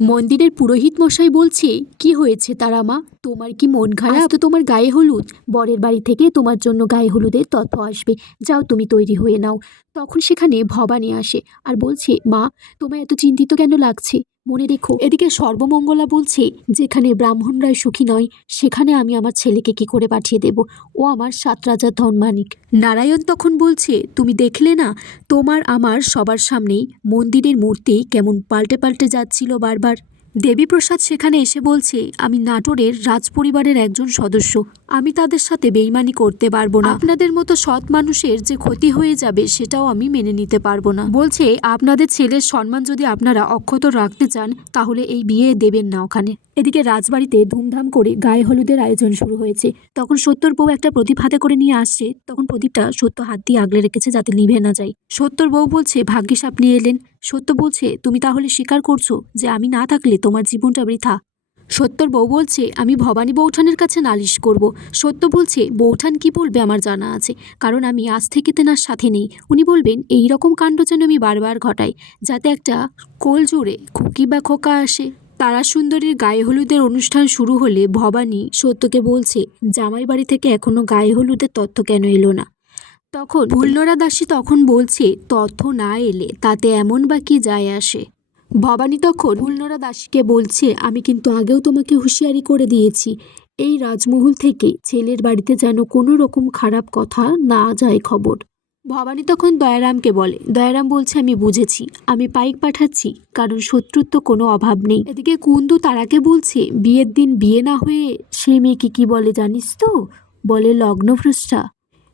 মন্দিরের পুরোহিত মশাই বলছে, কি হয়েছে তারা মা, তোমার কি মন খারাপ? তো তোমার গায়ে হলুদ, বরের বাড়ি থেকে তোমার জন্য গায়ে হলুদের তথ্য আসবে, যাও তুমি তৈরি হয়ে নাও। তখন সেখানে ভবানী আসে আর বলছে, মা তোমায় এত চিন্তিত কেন লাগছে? মনে রেখো, এদিকে সর্বমঙ্গলা বলছে, যেখানে ব্রাহ্মণরাই সুখী নয় সেখানে আমি আমার ছেলেকে কি করে পাঠিয়ে দেব? ও আমার 7 রাজার ধনমানিক। নারায়ণ তখন বলছে, তুমি দেখলে না, তোমার আমার সবার সামনেই মন্দিরের মূর্তি কেমন পাল্টে পাল্টে যাচ্ছিল বারবার। দেবীপ্রসাদ সেখানে এসে বলছে, আমি নাটোরের রাজপরিবারের একজন সদস্য, আমি তাদের সাথে বেইমানি করতে পারবো না। আপনাদের মতো সৎ মানুষের যে ক্ষতি হয়ে যাবে সেটাও আমি মেনে নিতে পারবো না। বলছে, আপনাদের ছেলের সম্মান যদি আপনারা অক্ষত রাখতে চান তাহলে এই বিয়ে দেবেন না ওখানে। এদিকে রাজবাড়িতে ধুমধাম করে গায়ে হলুদের আয়োজন শুরু হয়েছে। তখন সত্যর বউ একটা প্রদীপ হাতে করে নিয়ে আসছে। তখন প্রদীপটা সত্য হাত দিয়ে আগলে রেখেছে যাতে নিভে না যায়। সত্যর বউ বলছে, ভাগ্যিস আপনি এলেন। সত্য বলছে, তুমি তাহলে স্বীকার করছো যে আমি না থাকলে তোমার জীবনটা বৃথা? সত্যর বউ বলছে, আমি ভবানী বৌঠানের কাছে নালিশ করব। সত্য বলছে, বৌঠান কি বলবে আমার জানা আছে, কারণ আমি আজ থেকে তেনার সাথে নেই। উনি বলবেন এই রকম কাণ্ড যেন আমি বারবার ঘটাই, যাতে একটা কোল জোরে খুকি বা খোকা আসে। তারা সুন্দরীর গায়ে হলুদের অনুষ্ঠান শুরু হলে ভবানী সত্যকে বলছে, জামাই বাড়ি থেকে এখনো গায়ে হলুদের তথ্য কেন এলো না? তখন ফুলনরা দাসী তখন বলছে, তথ্য না এলে তাতে এমন বা কি যায় আসে? ভবানী তখন ফুলনরা দাসীকে বলছে, আমি কিন্তু আগেও তোমাকে হুঁশিয়ারি করে দিয়েছি, এই রাজমহল থেকে ছেলের বাড়িতে যেন কোনো রকম খারাপ কথা না যায় খবর। ভবানী তখন দয়ারামকে বলে, দয়ারাম বলছে, আমি বুঝেছি, আমি পাইক পাঠাচ্ছি, কারণ শত্রুত্ব কোনো অভাব নেই। এদিকে কুন্দু তারাকে বলছে, বিয়ের দিন বিয়ে না হয়ে সে মেয়েকে কি বলে জানিস তো? বলে লগ্নভ্রষ্টা।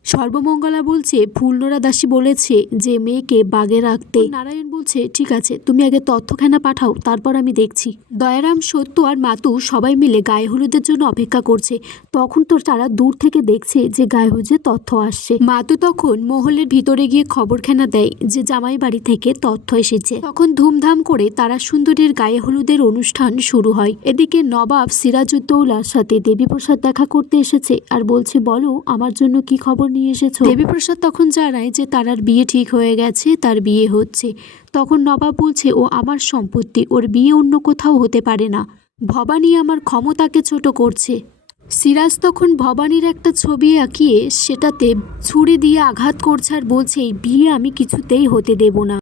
সর্বমঙ্গলা বলছে, ফুলনরা দাসী বলেছে যে মেয়েকে বাগে রাখতে। নারায়ণ বলছে, ঠিক আছে, তুমি আগে তথ্যখানা পাঠাও, তারপর আমি দেখছি। দয়ারাম, সত্য আর মাতু সবাই মিলে গায়ে হলুদের জন্য অপেক্ষা করছে। তখন তো তারা দূর থেকে দেখছে যে গায়ে হলুদের তথ্য আসছে। মাতু তখন মহলের ভিতরে গিয়ে খবরখানা দেয় যে জামাই বাড়ি থেকে তথ্য এসেছে। তখন ধুমধাম করে তারা সুন্দরীর গায়ে হলুদের অনুষ্ঠান শুরু হয়। এদিকে নবাব সিরাজউদ্দৌলার সাথে দেবীপ্রসাদ দেখা করতে এসেছে আর বলছে, বলো আমার জন্য কি খবর নিয়ে এসেছো? দেবীপ্রসাদ তখন জানায় যে তারার বিয়ে ঠিক হয়ে গেছে, তার বিয়ে হচ্ছে। তখন নবাব বলছে, ও আমার সম্পত্তি, ওর বিয়ে অন্য কোথাও হতে পারে না। ভবানী আমার ক্ষমতাকে ছোট করছে। সিরাজ তখন ভবানীর একটা ছবি আঁকিয়ে সেটাতে ছুরি দিয়ে আঘাত করছে আর বলছে, এই বিয়ে আমি কিছুতেই হতে দেব না।